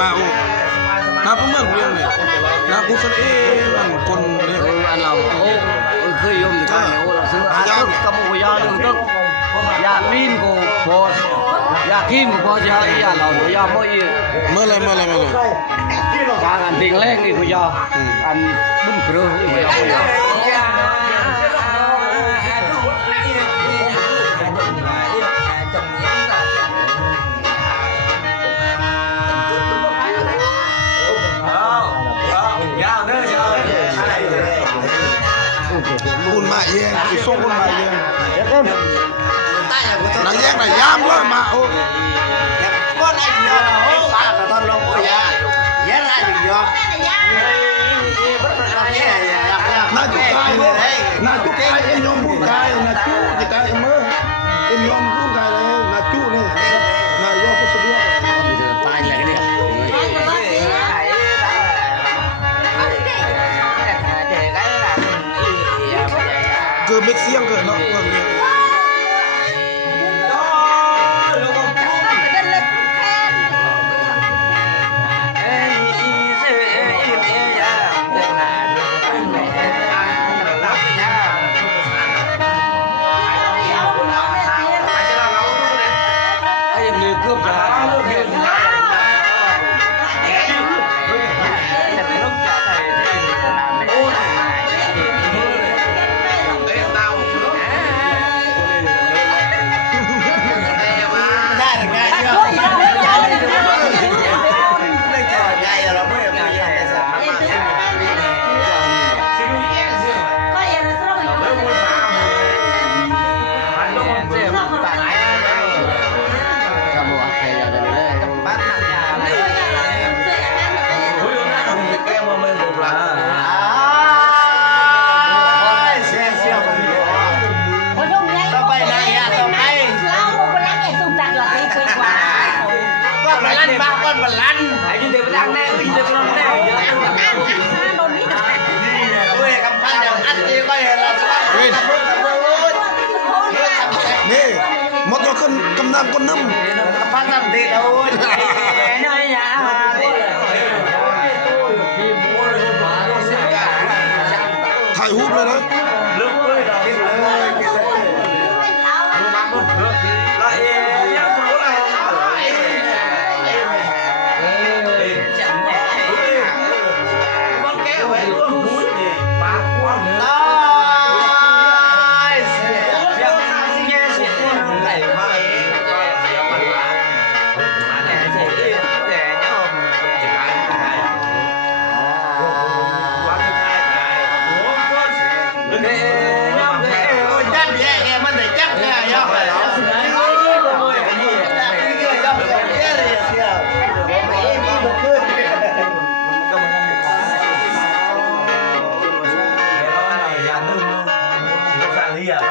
มาโอ้น้าพวกเมืองเรียงเลยน้ากูสเอมันคนเรียกอันเราโอ้เคยยมกันเนี่ยโอ้เราซื้ออาตึกกำมือยาดึงตึกยาพิมกูพอยาพิมกูพอยายาเรายาไม่เมื่อไรการอันดิ่งแรงนี่กูยาอันบุ้งเครือนี่กูยาคุณมาเองอีส่งคุณมาเองนายแยกนายยามด้วยมาโอ้ก็นายเดียวโอ้ปากกระทำลงโอ้ยแย่นายเดียวน่าจุกไก่น่าจุกไก่เอ็มยอมพูดไก่น่าจุกไก่เอ็มเอ็มยอมพูดไก่เลยน่าจุกนี่น่ายอมพูดสะดวกตายเลยเนี่ยเกิดเม็ดเสียงเกิดเนาะเกิดเนี่ยนี่มดเราขึ้นกำนันคนน้ำพันน้ำดีแล้วถ่ายรูปเลยนะ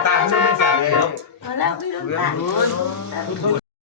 ตาไม่สั่นเลย